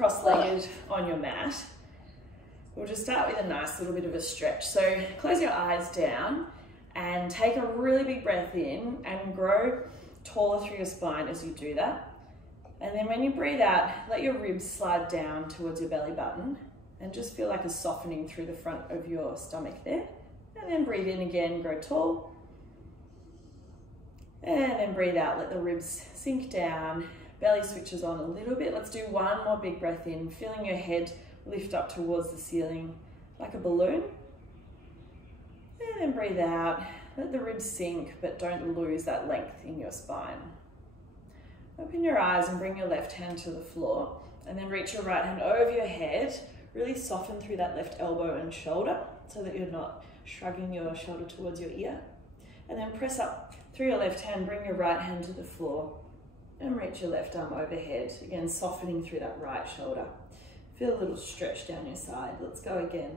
cross-legged on your mat, we'll just start with a nice little bit of a stretch. So close your eyes down and take a really big breath in and grow taller through your spine as you do that. And then when you breathe out, let your ribs slide down towards your belly button and just feel like a softening through the front of your stomach there. And then breathe in again, grow tall. And then breathe out, let the ribs sink down, belly switches on a little bit. Let's do one more big breath in, feeling your head lift up towards the ceiling like a balloon. And then breathe out, let the ribs sink, but don't lose that length in your spine. Open your eyes and bring your left hand to the floor, and then reach your right hand over your head. Really soften through that left elbow and shoulder so that you're not shrugging your shoulder towards your ear. And then press up through your left hand, bring your right hand to the floor and reach your left arm overhead. Again, softening through that right shoulder. Feel a little stretch down your side. Let's go again.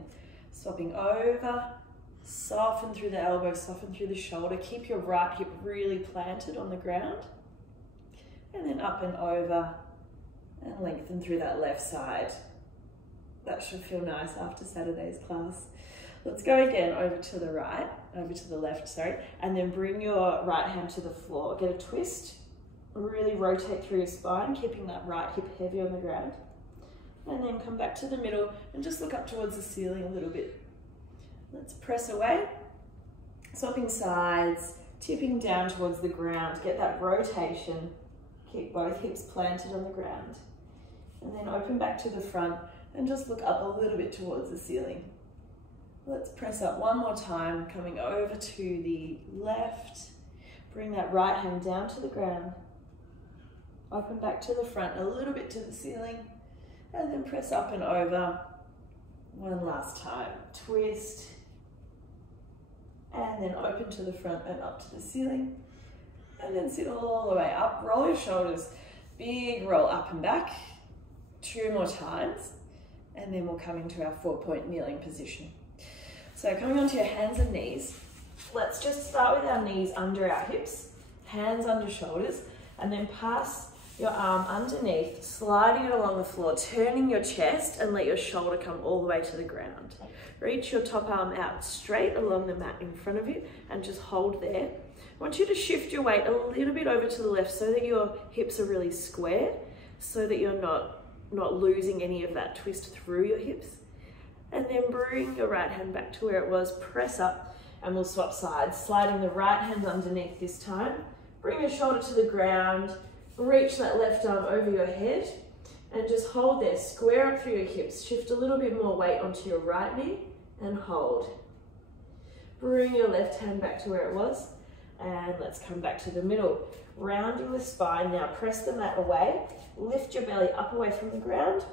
Swapping over, soften through the elbow, soften through the shoulder. Keep your right hip really planted on the ground. And then up and over and lengthen through that left side. That should feel nice after Saturday's class. Let's go again over to the right, over to the left, sorry, and then bring your right hand to the floor. Get a twist, really rotate through your spine, keeping that right hip heavy on the ground. And then come back to the middle and just look up towards the ceiling a little bit. Let's press away, swapping sides, tipping down towards the ground. Get that rotation, keep both hips planted on the ground. And then open back to the front and just look up a little bit towards the ceiling. Let's press up one more time, coming over to the left. Bring that right hand down to the ground. Open back to the front, a little bit to the ceiling, and then press up and over. One last time, twist, and then open to the front and up to the ceiling, and then sit all the way up. Roll your shoulders, big roll up and back. 2 more times, and then we'll come into our 4-point kneeling position. So coming onto your hands and knees, let's just start with our knees under our hips, hands under shoulders, and then pass your arm underneath, sliding it along the floor, turning your chest and let your shoulder come all the way to the ground. Reach your top arm out straight along the mat in front of you and just hold there. I want you to shift your weight a little bit over to the left so that your hips are really square, so that you're not losing any of that twist through your hips. And then bring your right hand back to where it was, press up, and we'll swap sides, sliding the right hand underneath this time. Bring your shoulder to the ground, reach that left arm over your head, and just hold there, square up through your hips, shift a little bit more weight onto your right knee, and hold. Bring your left hand back to where it was, and let's come back to the middle. Rounding the spine, now press the mat away, lift your belly up away from the ground,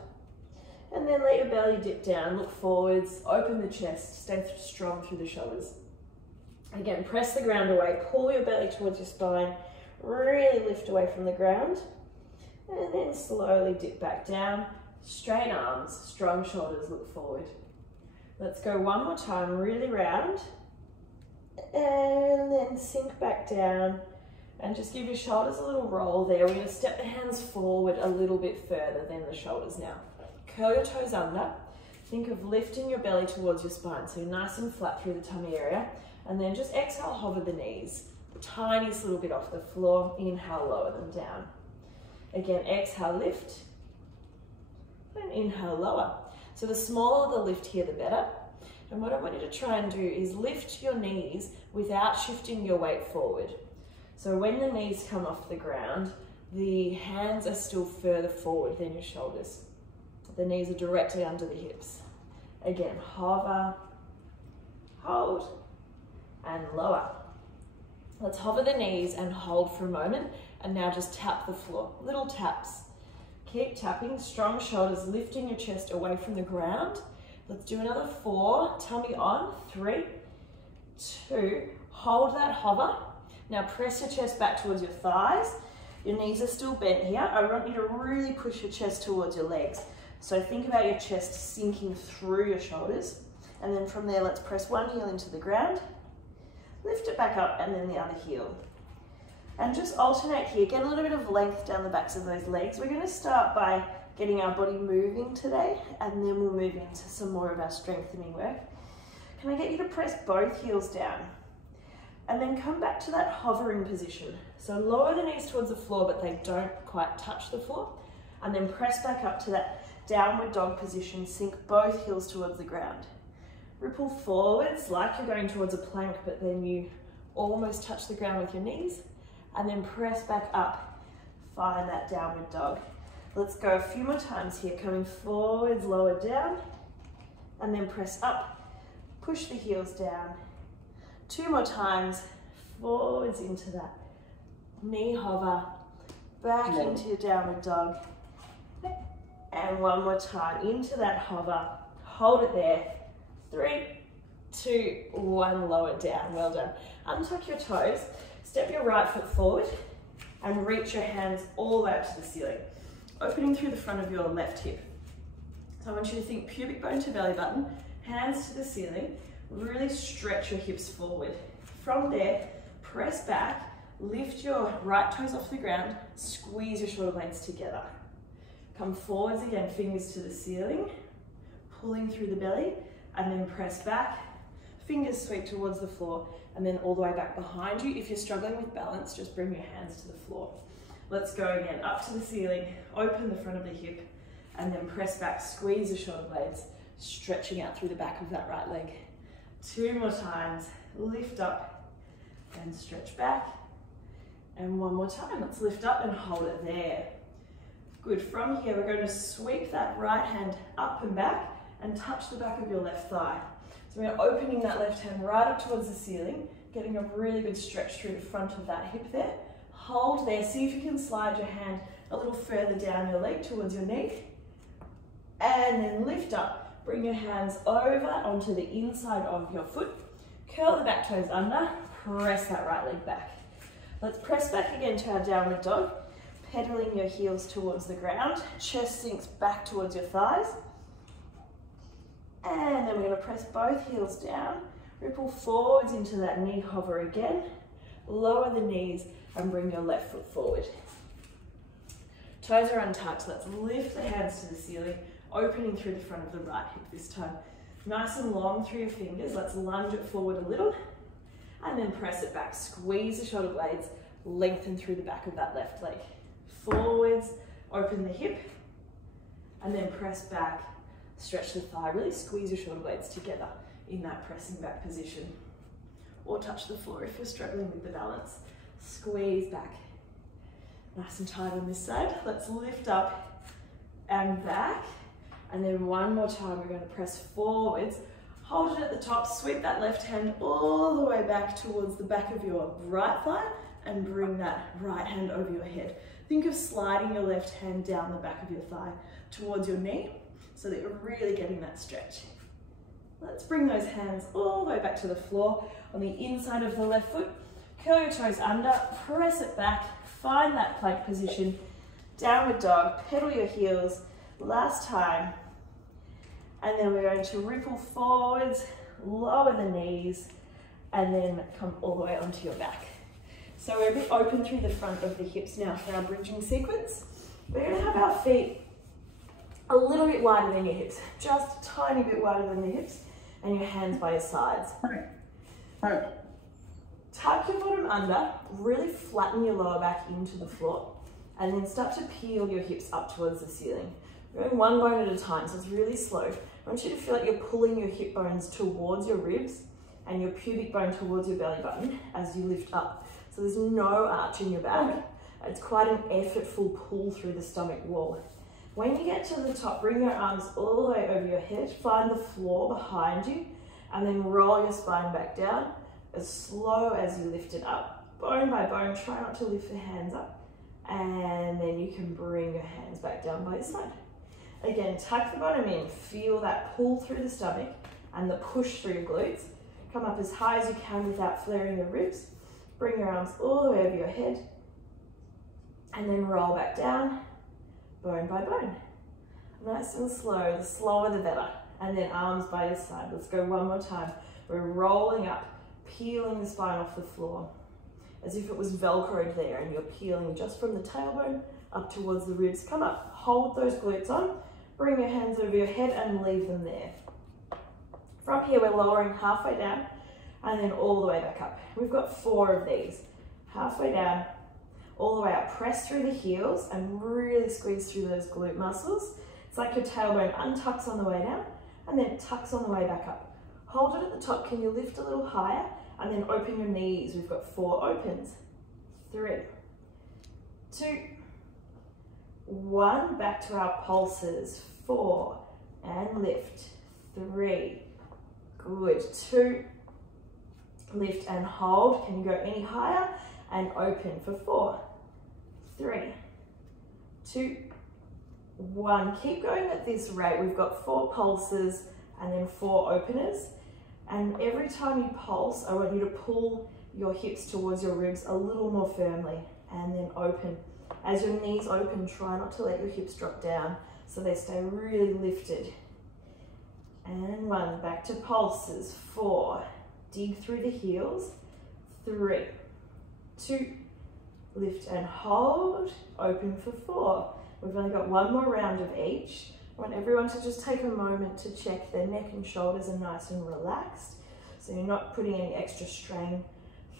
and then let your belly dip down, look forwards, open the chest, stay strong through the shoulders. Again, press the ground away, pull your belly towards your spine, really lift away from the ground, and then slowly dip back down, straight arms, strong shoulders, look forward. Let's go one more time, really round, and then sink back down, and just give your shoulders a little roll there. We're going to step the hands forward a little bit further than the shoulders now. Curl your toes under. Think of lifting your belly towards your spine, so nice and flat through the tummy area. And then just exhale, hover the knees. The tiniest little bit off the floor. Inhale, lower them down. Again, exhale, lift. And inhale, lower. So the smaller the lift here, the better. And what I want you to try and do is lift your knees without shifting your weight forward. So when the knees come off the ground, the hands are still further forward than your shoulders. The knees are directly under the hips. Again, hover, hold, and lower. Let's hover the knees and hold for a moment, and now just tap the floor, little taps. Keep tapping, strong shoulders, lifting your chest away from the ground. Let's do another 4, tummy on, 3, 2, hold that hover. Now press your chest back towards your thighs. Your knees are still bent here. I want you to really push your chest towards your legs. So think about your chest sinking through your shoulders. And then from there, let's press one heel into the ground, lift it back up, and then the other heel. And just alternate here, get a little bit of length down the backs of those legs. We're going to start by getting our body moving today, and then we'll move into some more of our strengthening work. Can I get you to press both heels down? And then come back to that hovering position. So lower the knees towards the floor, but they don't quite touch the floor. And then press back up to that downward dog position. Sink both heels towards the ground. Ripple forwards like you're going towards a plank, but then you almost touch the ground with your knees. And then press back up. Find that downward dog. Let's go a few more times here. Coming forwards, lower down. And then press up. Push the heels down. 2 more times, forwards into that knee hover, back into your downward dog, and 1 more time into that hover, hold it there, 3, 2, 1, lower down, well done. Untuck your toes, step your right foot forward, and reach your hands all the way up to the ceiling, opening through the front of your left hip. So I want you to think pubic bone to belly button, hands to the ceiling. Really stretch your hips forward. From there, press back, lift your right toes off the ground, squeeze your shoulder blades together. Come forwards again, fingers to the ceiling, pulling through the belly, and then press back, fingers sweep towards the floor, and then all the way back behind you. If you're struggling with balance, just bring your hands to the floor. Let's go again, up to the ceiling, open the front of the hip, and then press back, squeeze the shoulder blades, stretching out through the back of that right leg. 2 more times, lift up and stretch back. And 1 more time, let's lift up and hold it there. Good, from here we're going to sweep that right hand up and back and touch the back of your left thigh. So we're opening that left hand right up towards the ceiling, getting a really good stretch through the front of that hip there. Hold there, see if you can slide your hand a little further down your leg towards your knee. And then lift up. Bring your hands over onto the inside of your foot. Curl the back toes under. Press that right leg back. Let's press back again to our downward dog. Pedaling your heels towards the ground. Chest sinks back towards your thighs. And then we're going to press both heels down. Ripple forwards into that knee hover again. Lower the knees and bring your left foot forward. Toes are untouched. Let's lift the hands to the ceiling. Opening through the front of the right hip this time. Nice and long through your fingers. Let's lunge it forward a little and then press it back. Squeeze the shoulder blades, lengthen through the back of that left leg. Forwards, open the hip, and then press back, stretch the thigh. Really squeeze your shoulder blades together in that pressing back position. Or touch the floor if you're struggling with the balance. Squeeze back. Nice and tight on this side. Let's lift up and back. And then 1 more time, we're going to press forwards, hold it at the top, sweep that left hand all the way back towards the back of your right thigh and bring that right hand over your head. Think of sliding your left hand down the back of your thigh towards your knee so that you're really getting that stretch. Let's bring those hands all the way back to the floor on the inside of the left foot. Curl your toes under, press it back, find that plank position, downward dog, pedal your heels. Last time, and then we're going to ripple forwards, lower the knees, and then come all the way onto your back. So we're a bit open through the front of the hips now for our bridging sequence. We're going to have our feet a little bit wider than your hips, just a tiny bit wider than the hips, and your hands by your sides. Tuck your bottom under, really flatten your lower back into the floor, and then start to peel your hips up towards the ceiling. We're going 1 bone at a time, so it's really slow. I want you to feel like you're pulling your hip bones towards your ribs and your pubic bone towards your belly button as you lift up. So there's no arch in your back. It's quite an effortful pull through the stomach wall. When you get to the top, bring your arms all the way over your head, find the floor behind you, and then roll your spine back down as slow as you lift it up. Bone by bone, try not to lift the hands up, and then you can bring your hands back down by your side. Again, tuck the bottom in, feel that pull through the stomach and the push through your glutes. Come up as high as you can without flaring your ribs. Bring your arms all the way over your head and then roll back down, bone by bone. Nice and slow, the slower the better. And then arms by your side. Let's go 1 more time. We're rolling up, peeling the spine off the floor as if it was Velcroed there and you're peeling just from the tailbone up towards the ribs. Come up, hold those glutes on, bring your hands over your head and leave them there. From here, we're lowering halfway down and then all the way back up. We've got 4 of these. Halfway down, all the way up. Press through the heels and really squeeze through those glute muscles. It's like your tailbone untucks on the way down and then tucks on the way back up. Hold it at the top. Can you lift a little higher? And then open your knees. We've got 4 opens. 3, 2, 1. Back to our pulses. 4, and lift. 3, good. 2, lift and hold. Can you go any higher? And open for 4, 3, 2, 1. Keep going at this rate. We've got 4 pulses and then 4 openers. And every time you pulse, I want you to pull your hips towards your ribs a little more firmly and then open. As your knees open, try not to let your hips drop down so they stay really lifted. And 1, back to pulses. 4, dig through the heels. 3, 2, lift and hold, open for 4. We've only got 1 more round of each. I want everyone to just take a moment to check their neck and shoulders are nice and relaxed. So you're not putting any extra strain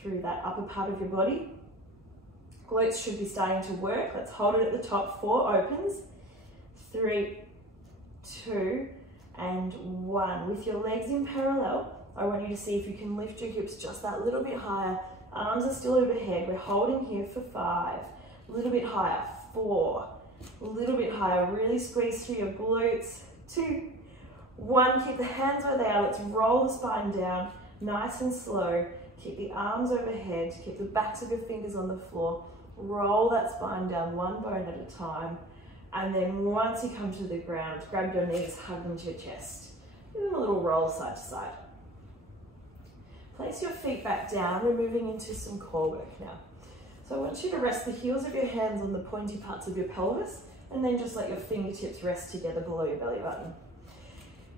through that upper part of your body. Glutes should be starting to work. Let's hold it at the top. 4 opens. 3, 2, and 1. With your legs in parallel, I want you to see if you can lift your hips just that little bit higher. Arms are still overhead. We're holding here for 5. A little bit higher. 4. A little bit higher. Really squeeze through your glutes. 2, 1. Keep the hands where they are. Let's roll the spine down. Nice and slow. Keep the arms overhead. Keep the backs of your fingers on the floor. Roll that spine down 1 bone at a time. And then once you come to the ground, grab your knees, hug them to your chest. Give them a little roll side to side. Place your feet back down. We're moving into some core work now. So I want you to rest the heels of your hands on the pointy parts of your pelvis and then just let your fingertips rest together below your belly button.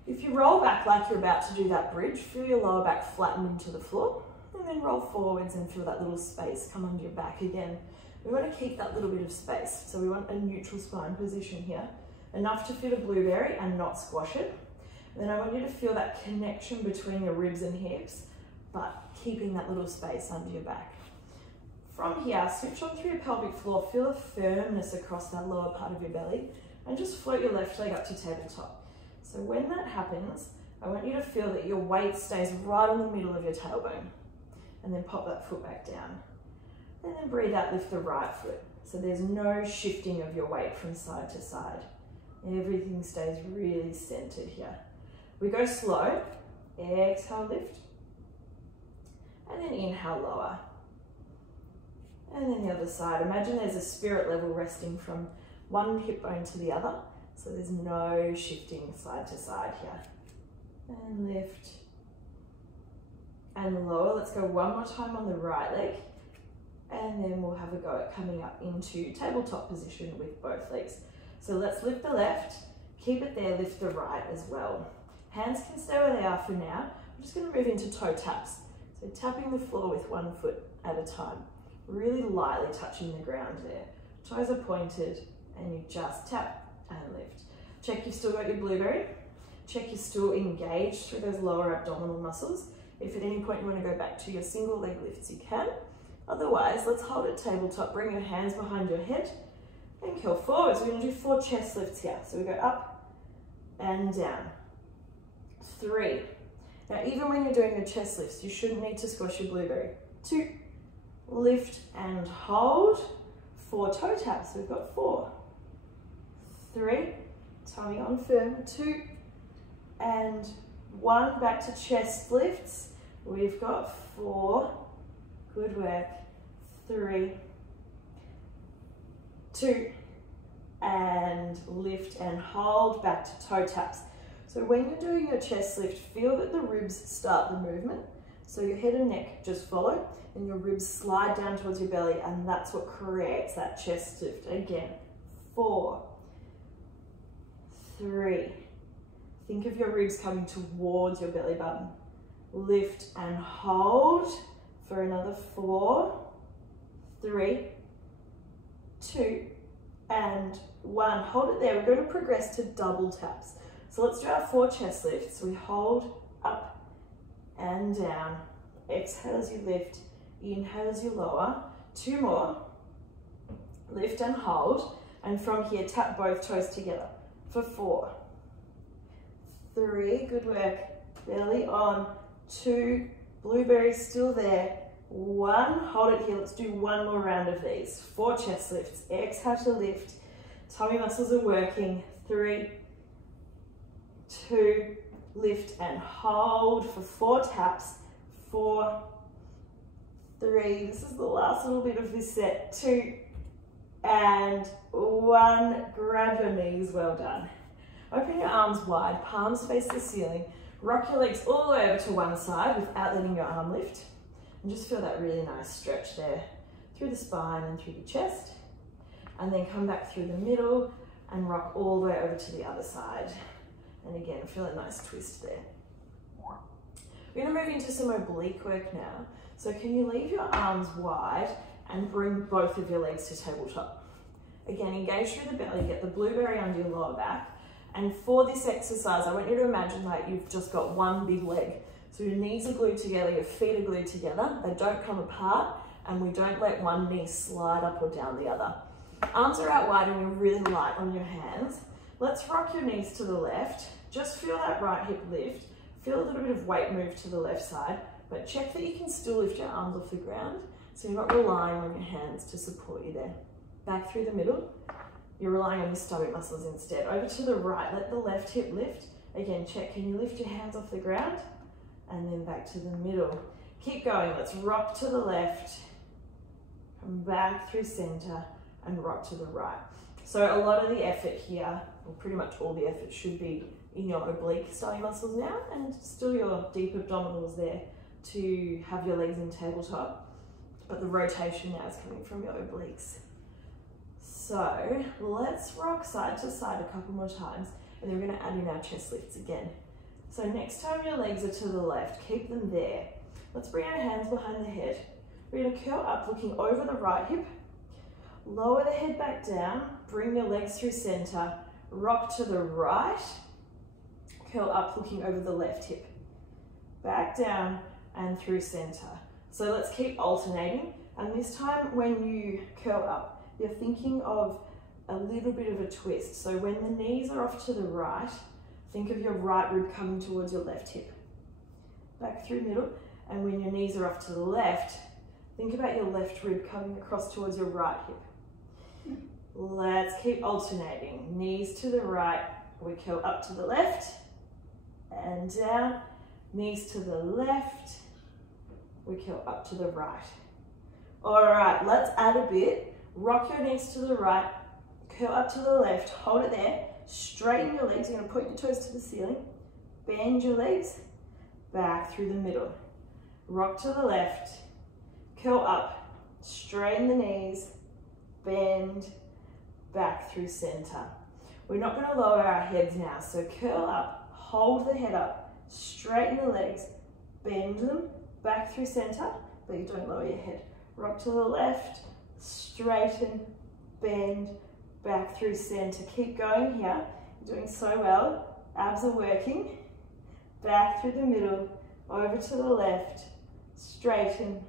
If you roll back like you're about to do that bridge, feel your lower back flatten into the floor and then roll forwards and feel that little space come under your back again. We want to keep that little bit of space. So we want a neutral spine position here, enough to fit a blueberry and not squash it. And then I want you to feel that connection between your ribs and hips, but keeping that little space under your back. From here, switch on through your pelvic floor, feel a firmness across that lower part of your belly, and just float your left leg up to tabletop. So when that happens, I want you to feel that your weight stays right on the middle of your tailbone, and then pop that foot back down. And then breathe out, lift the right foot. So there's no shifting of your weight from side to side. Everything stays really centered here. We go slow, exhale, lift, and then inhale, lower. And then the other side. Imagine there's a spirit level resting from one hip bone to the other. So there's no shifting side to side here. And lift. And lower. Let's go 1 more time on the right leg. And then we'll have a go at coming up into tabletop position with both legs. So let's lift the left. Keep it there, lift the right as well. Hands can stay where they are for now. I'm just going to move into toe taps. So tapping the floor with 1 foot at a time. Really lightly touching the ground there. Toes are pointed and you just tap and lift. Check you've still got your blueberry. Check you're still engaged through those lower abdominal muscles. If at any point you want to go back to your single leg lifts, you can. Otherwise, let's hold it tabletop. Bring your hands behind your head and curl forward. So we're going to do 4 chest lifts here. So we go up and down. 3. Now, even when you're doing your chest lifts, you shouldn't need to squash your blueberry. 2. Lift and hold. 4 toe taps. We've got 4. 3. Tummy on firm. 2. And 1. Back to chest lifts. We've got 4. Good work. 3. 2. And lift and hold. Back to toe taps. So when you're doing your chest lift, feel that the ribs start the movement. So your head and neck just follow and your ribs slide down towards your belly, and that's what creates that chest lift. Again, 4, 3. Think of your ribs coming towards your belly button. Lift and hold for another 4, 3, 2, and 1. Hold it there. We're going to progress to double taps. So let's do our 4 chest lifts. We hold up and down. Exhale as you lift. Inhale as you lower. 2 more. Lift and hold. And from here, tap both toes together for 4. 3, good work. Belly on. 2, blueberries still there. 1, hold it here. Let's do 1 more round of these. 4 chest lifts. Exhale to lift. Tummy muscles are working. 3, 2, lift and hold for 4 taps. 4, 3, this is the last little bit of this set. 2, and 1. Grab your knees, well done. Open your arms wide, palms face the ceiling. Rock your legs all the way over to one side without letting your arm lift. And just feel that really nice stretch there through the spine and through the chest. And then come back through the middle and rock all the way over to the other side. And again, feel a nice twist there. We're going to move into some oblique work now. So can you leave your arms wide and bring both of your legs to tabletop? Again, engage through the belly, get the blueberry under your lower back. And for this exercise, I want you to imagine that you've just got one big leg. So your knees are glued together, your feet are glued together. They don't come apart, and we don't let one knee slide up or down the other. Arms are out wide and you're really light on your hands. Let's rock your knees to the left. Just feel that right hip lift. Feel a little bit of weight move to the left side, but check that you can still lift your arms off the ground so you're not relying on your hands to support you there. Back through the middle. You're relying on your stomach muscles instead. Over to the right, let the left hip lift. Again, check, can you lift your hands off the ground? And then back to the middle. Keep going, let's rock to the left, come back through center, and rock to the right. So a lot of the effort here, or pretty much all the effort, should be in your oblique stomach muscles now, and still your deep abdominals there to have your legs in tabletop. But the rotation now is coming from your obliques. So let's rock side to side a couple more times, and then we're going to add in our chest lifts again. So next time your legs are to the left, keep them there. Let's bring our hands behind the head. We're going to curl up looking over the right hip. Lower the head back down, bring your legs through center, rock to the right, curl up looking over the left hip. Back down and through center. So let's keep alternating, and this time when you curl up, you're thinking of a little bit of a twist. So when the knees are off to the right, think of your right rib coming towards your left hip. Back through middle, and when your knees are off to the left, think about your left rib coming across towards your right hip. Let's keep alternating. Knees to the right, we curl up to the left, and down. Knees to the left, we curl up to the right. All right, let's add a bit. Rock your knees to the right, curl up to the left, hold it there, straighten your legs, you're going to point your toes to the ceiling, bend your legs, back through the middle. Rock to the left, curl up, straighten the knees, bend, back through center. We're not going to lower our heads now, so curl up, hold the head up, straighten the legs, bend them, back through center, but you don't lower your head. Rock to the left, straighten, bend, back through center. Keep going here. You're doing so well. Abs are working. Back through the middle, over to the left, straighten,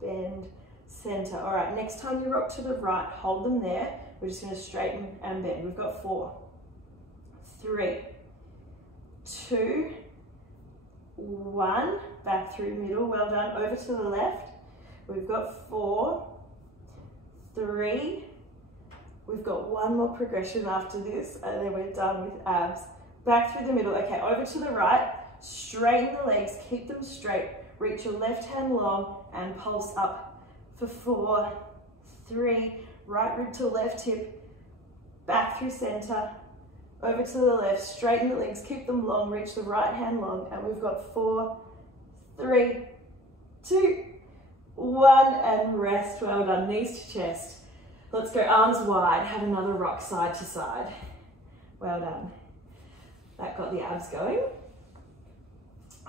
bend, center. All right, next time you rock to the right, hold them there. We're just going to straighten and bend. We've got 4, 3, 2, 1. Back through middle. Well done. Over to the left. We've got 4, 3, we've got 1 more progression after this, and then we're done with abs. Back through the middle. Okay, over to the right, straighten the legs, keep them straight, reach your left hand long and pulse up for 4, 3, right rib to left hip, back through center, over to the left, straighten the legs, keep them long, reach the right hand long, and we've got 4, 3, 2, 1, and rest. Well done. Knees to chest. Let's go arms wide. Have another rock side to side. Well done. That got the abs going.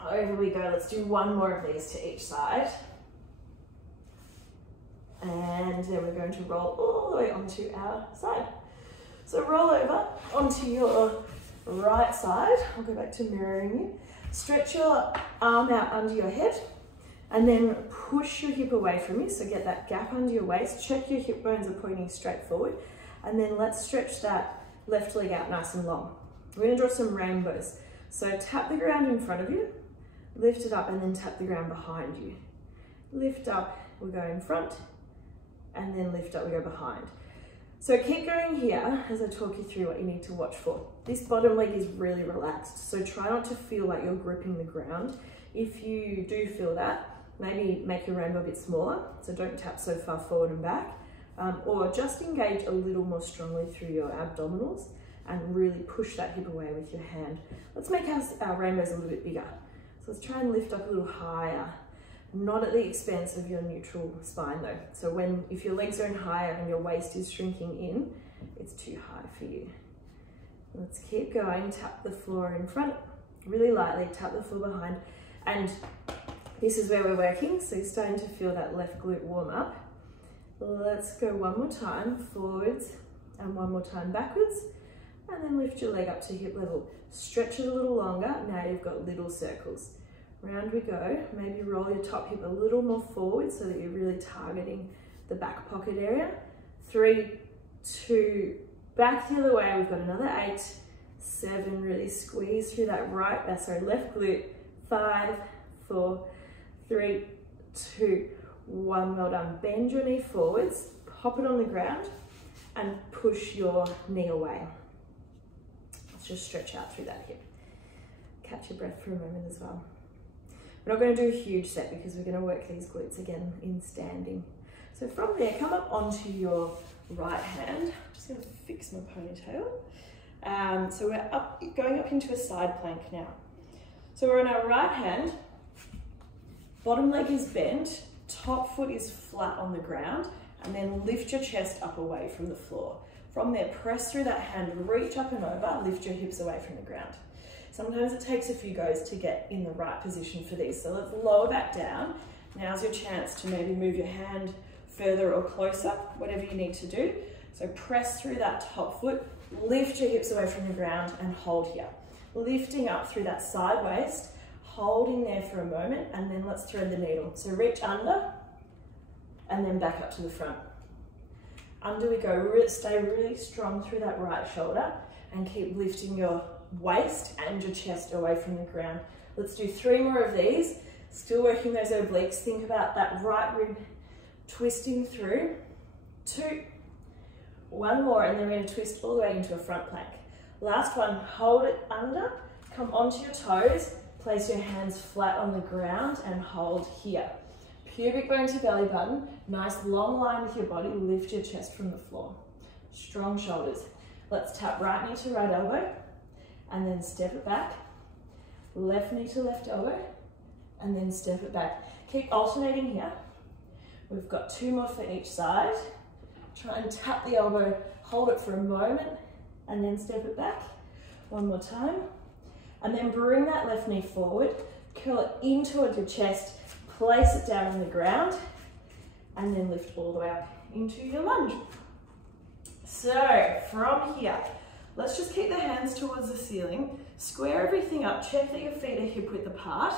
Over we go. Let's do 1 more of these to each side. And then we're going to roll all the way onto our side. So roll over onto your right side. I'll go back to mirroring you. Stretch your arm out under your head and then push your hip away from you. So get that gap under your waist. Check your hip bones are pointing straight forward. And then let's stretch that left leg out nice and long. We're going to draw some rainbows. So tap the ground in front of you, lift it up and then tap the ground behind you. Lift up, we go in front, and then lift up, we go behind. So keep going here as I talk you through what you need to watch for. This bottom leg is really relaxed, so try not to feel like you're gripping the ground. If you do feel that, maybe make your rainbow a bit smaller, so don't tap so far forward and back, or just engage a little more strongly through your abdominals and really push that hip away with your hand. Let's make our rainbows a little bit bigger. So let's try and lift up a little higher, not at the expense of your neutral spine though. So if your legs are in higher and your waist is shrinking in, it's too high for you. Let's keep going, tap the floor in front, really lightly, tap the floor behind. And this is where we're working, so you're starting to feel that left glute warm up. Let's go one more time, forwards, and one more time backwards. And then lift your leg up to hip level. Stretch it a little longer. Now you've got little circles. Round we go. Maybe roll your top hip a little more forward so that you're really targeting the back pocket area. 3, 2, back the other way. We've got another 8, 7. Really squeeze through that left glute. 5, 4, 3, 2, 1. Well done. Bend your knee forwards. Pop it on the ground and push your knee away. Just stretch out through that hip. Catch your breath for a moment as well. We're not going to do a huge set because we're going to work these glutes again in standing. So from there, come up onto your right hand. I'm just going to fix my ponytail. So we're going up into a side plank now. So we're on our right hand, bottom leg is bent, top foot is flat on the ground, and then lift your chest up away from the floor. From there, press through that hand, reach up and over, lift your hips away from the ground. Sometimes it takes a few goes to get in the right position for these. So let's lower back down. Now's your chance to maybe move your hand further or closer, whatever you need to do. So press through that top foot, lift your hips away from the ground and hold here. Lifting up through that side waist, holding there for a moment, and then let's thread the needle. So reach under and then back up to the front. Under we go, stay really strong through that right shoulder and keep lifting your waist and your chest away from the ground. Let's do 3 more of these. Still working those obliques. Think about that right rib twisting through. 2, 1 more, and then we're going to twist all the way into a front plank. Last one, hold it under, come onto your toes, place your hands flat on the ground and hold here. Pubic bone to belly button, nice long line with your body, lift your chest from the floor. Strong shoulders. Let's tap right knee to right elbow and then step it back. Left knee to left elbow and then step it back. Keep alternating here. We've got 2 more for each side. Try and tap the elbow, hold it for a moment and then step it back. 1 more time. And then bring that left knee forward, curl it in towards your chest, place it down on the ground, and then lift all the way up into your lunge. So from here, let's just keep the hands towards the ceiling, square everything up, check that your feet are hip width apart,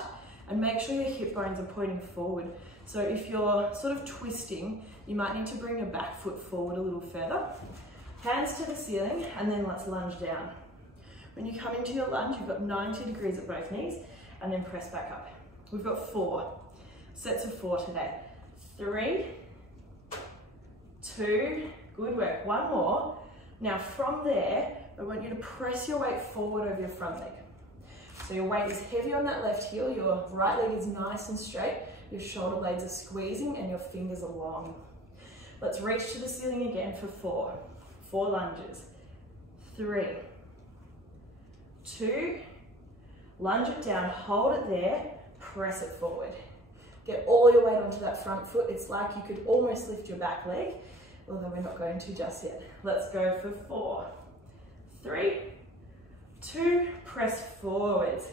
and make sure your hip bones are pointing forward. So if you're sort of twisting, you might need to bring your back foot forward a little further. Hands to the ceiling, and then let's lunge down. When you come into your lunge, you've got 90 degrees at both knees, and then press back up. We've got 4 sets of 4 today. 3, 2, good work. 1 more. Now from there, I want you to press your weight forward over your front leg. So your weight is heavy on that left heel, your right leg is nice and straight, your shoulder blades are squeezing and your fingers are long. Let's reach to the ceiling again for 4. 4 lunges. 3, 2, lunge it down, hold it there, press it forward. Get all your weight onto that front foot. It's like you could almost lift your back leg, although we're not going to just yet. Let's go for 4, 3, 2, press forwards.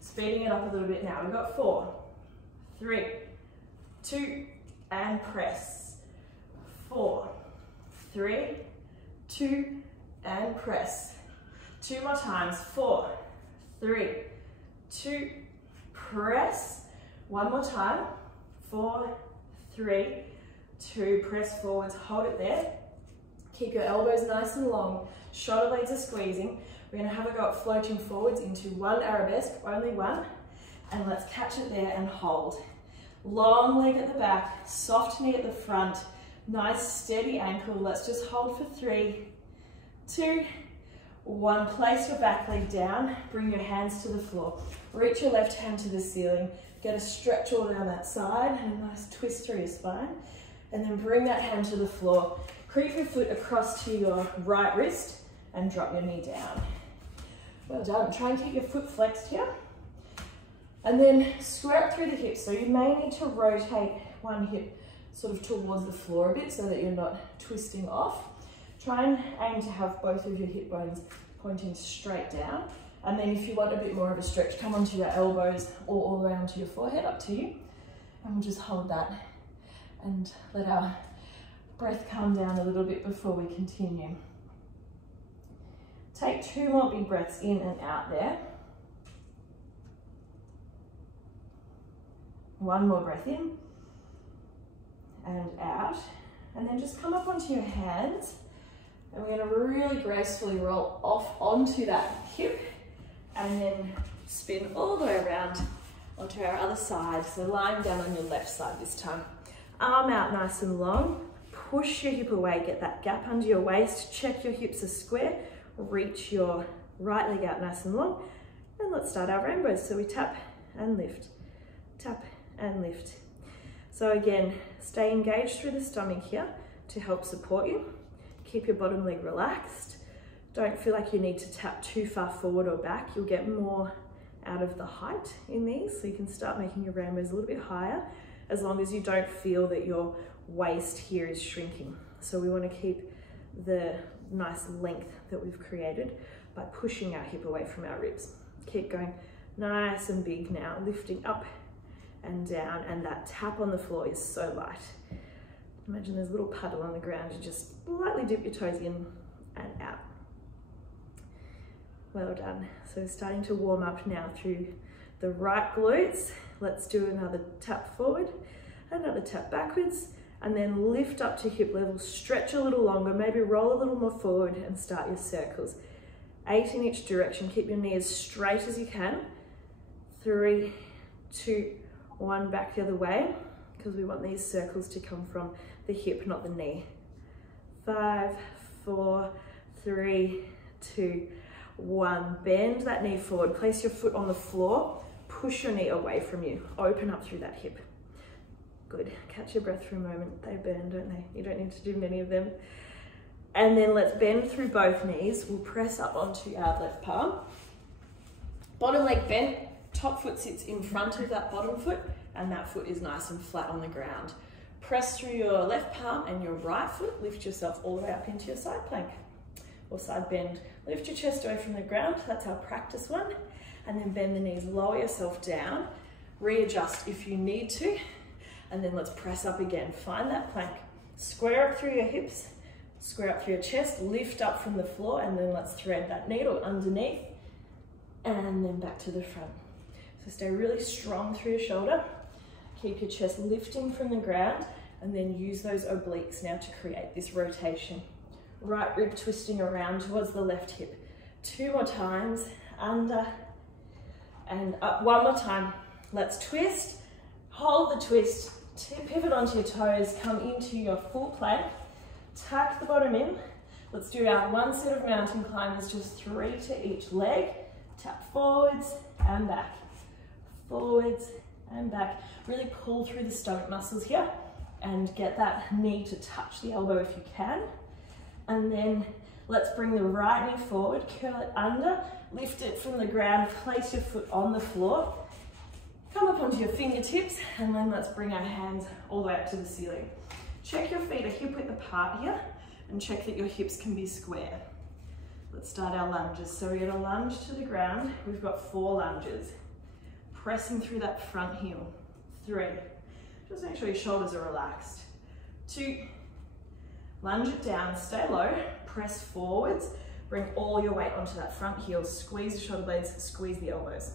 Speeding it up a little bit now. We've got 4, 3, 2, and press. 4, 3, 2, and press. 2 more times, 4, 3, 2, press. 1 more time, 4, 3, 2, press forwards, hold it there. Keep your elbows nice and long, shoulder blades are squeezing. We're gonna have a go at floating forwards into 1 arabesque, only 1, and let's catch it there and hold. Long leg at the back, soft knee at the front, nice steady ankle. Let's just hold for 3, 2, 1. Place your back leg down, bring your hands to the floor. Reach your left hand to the ceiling, get a stretch all down that side and a nice twist through your spine. And then bring that hand to the floor. Creep your foot across to your right wrist and drop your knee down. Well done. Try and keep your foot flexed here. And then square up through the hips. So you may need to rotate one hip sort of towards the floor a bit so that you're not twisting off. Try and aim to have both of your hip bones pointing straight down. And then if you want a bit more of a stretch, come onto your elbows or all the way onto your forehead, up to you. And we'll just hold that and let our breath calm down a little bit before we continue. Take 2 more big breaths in and out there. 1 more breath in and out. And then just come up onto your hands. And we're going to really gracefully roll off onto that hip and then spin all the way around onto our other side. So lying down on your left side this time. Arm out nice and long. Push your hip away, get that gap under your waist. Check your hips are square. Reach your right leg out nice and long. And let's start our rainbows. So we tap and lift, tap and lift. So again, stay engaged through the stomach here to help support you. Keep your bottom leg relaxed. Don't feel like you need to tap too far forward or back. You'll get more out of the height in these, so you can start making your rainbows a little bit higher as long as you don't feel that your waist here is shrinking. So we want to keep the nice length that we've created by pushing our hip away from our ribs. Keep going nice and big now, lifting up and down, and that tap on the floor is so light. Imagine there's a little puddle on the ground. You just lightly dip your toes in and out. Well done. So starting to warm up now through the right glutes. Let's do another tap forward, another tap backwards, and then lift up to hip level, stretch a little longer, maybe roll a little more forward and start your circles. 8 in each direction. Keep your knee as straight as you can. 3, 2, 1, back the other way, because we want these circles to come from the hip, not the knee. 5, 4, 3, 2, 1. Bend that knee forward. Place your foot on the floor. Push your knee away from you. Open up through that hip. Good. Catch your breath for a moment. They burn, don't they? You don't need to do many of them. And then let's bend through both knees. We'll press up onto our left palm. Bottom leg bent. Top foot sits in front of that bottom foot, and that foot is nice and flat on the ground. Press through your left palm and your right foot. Lift yourself all the way up into your side plank or side bend. Lift your chest away from the ground. That's our practice one. And then bend the knees, lower yourself down. Readjust if you need to. And then let's press up again. Find that plank. Square up through your hips. Square up through your chest. Lift up from the floor, and then let's thread that needle underneath. And then back to the front. So stay really strong through your shoulder. Keep your chest lifting from the ground, and then use those obliques now to create this rotation. Right rib twisting around towards the left hip. 2 more times, under and up. 1 more time. Let's twist, hold the twist, pivot onto your toes, come into your full plank, tuck the bottom in. Let's do our 1 set of mountain climbers, just 3 to each leg. Tap forwards and back, forwards and back. Really pull through the stomach muscles here and get that knee to touch the elbow if you can. And then let's bring the right knee forward, curl it under, lift it from the ground, place your foot on the floor, come up onto your fingertips, and then let's bring our hands all the way up to the ceiling. Check your feet are hip width apart here, and check that your hips can be square. Let's start our lunges. So we're gonna lunge to the ground. We've got 4 lunges. Pressing through that front heel. 3, just make sure your shoulders are relaxed. 2, lunge it down, stay low, press forwards, Bring all your weight onto that front heel. Squeeze the shoulder blades, squeeze the elbows.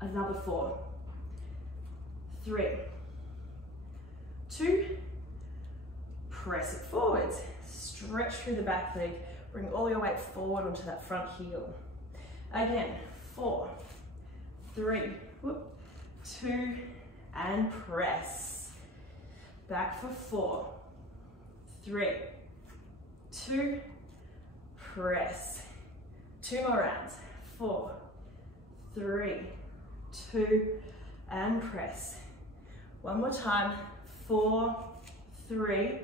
Another 4, 3, 2, press it forwards. Stretch through the back leg. Bring all your weight forward onto that front heel. Again, 4, 3, 2, and press. Back for 4, 3, 2, press. 2 more rounds. 4, 3, 2, and press. One more time. 4, 3,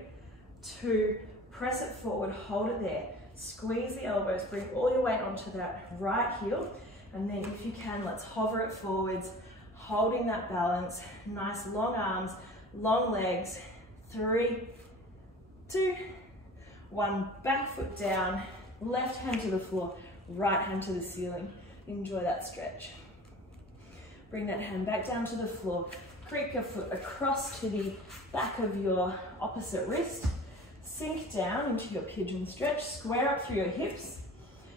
2, press it forward, hold it there. Squeeze the elbows, bring all your weight onto that right heel, and then if you can, let's hover it forwards, holding that balance. Nice long arms, long legs. 3, 2, 1, back foot down, left hand to the floor, right hand to the ceiling. Enjoy that stretch. Bring that hand back down to the floor. Creep your foot across to the back of your opposite wrist. Sink down into your pigeon stretch. Square up through your hips.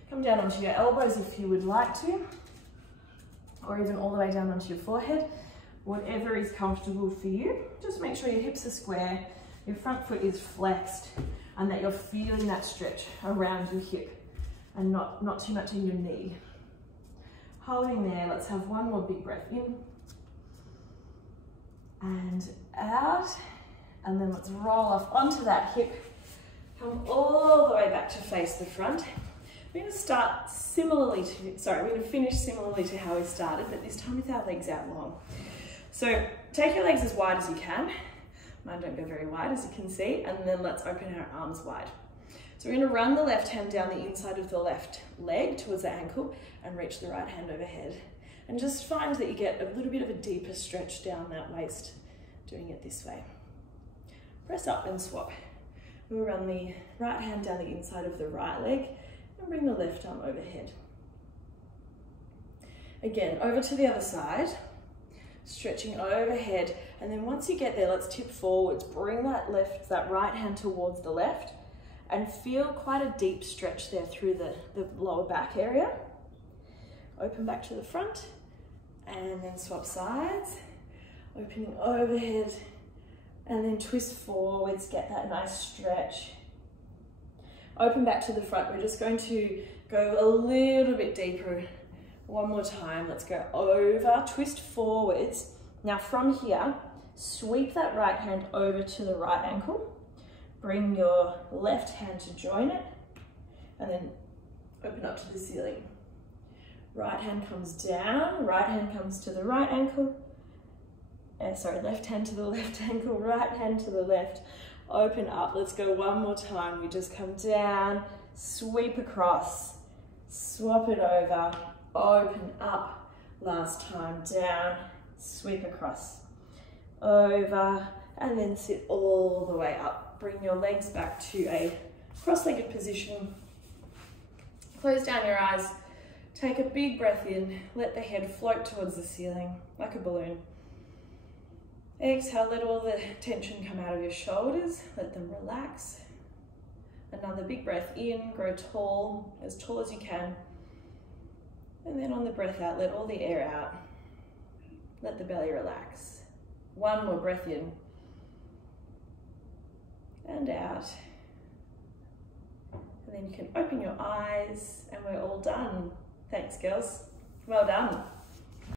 Come down onto your elbows if you would like to, or even all the way down onto your forehead. Whatever is comfortable for you. Just make sure your hips are square, your front foot is flexed, and that you're feeling that stretch around your hip and not too much in your knee. Holding there, let's have one more big breath in and out, and then let's roll off onto that hip. Come all the way back to face the front. We're going to start similarly to, we're going to finish similarly to how we started, but this time with our legs out long. So take your legs as wide as you can. Mine don't go very wide, as you can see, and then let's open our arms wide. So we're going to run the left hand down the inside of the left leg towards the ankle and reach the right hand overhead. And just find that you get a little bit of a deeper stretch down that waist doing it this way. Press up and swap. We'll run the right hand down the inside of the right leg and bring the left arm overhead. Again, over to the other side, stretching overhead, and then once you get there, let's tip forwards. Bring that right hand towards the left and feel quite a deep stretch there through the lower back area. Open back to the front and then swap sides, opening overhead and then twist forwards, get that nice stretch. Open back to the front. We're just going to go a little bit deeper. One more time, let's go over, twist forwards. Now from here, sweep that right hand over to the right ankle. Bring your left hand to join it and then open up to the ceiling. Right hand comes down, right hand comes to the right ankle. Left hand to the left ankle, right hand to the left. Open up, let's go one more time. We just come down, sweep across, swap it over, open up. Last time, down, sweep across, over, and then sit all the way up. Bring your legs back to a cross-legged position. Close down your eyes. Take a big breath in, let the head float towards the ceiling like a balloon. Exhale, let all the tension come out of your shoulders, let them relax. Another big breath in, grow tall as you can. And then on the breath out, let all the air out. Let the belly relax. One more breath in and out. And then you can open your eyes and we're all done. Thanks, girls. Well done.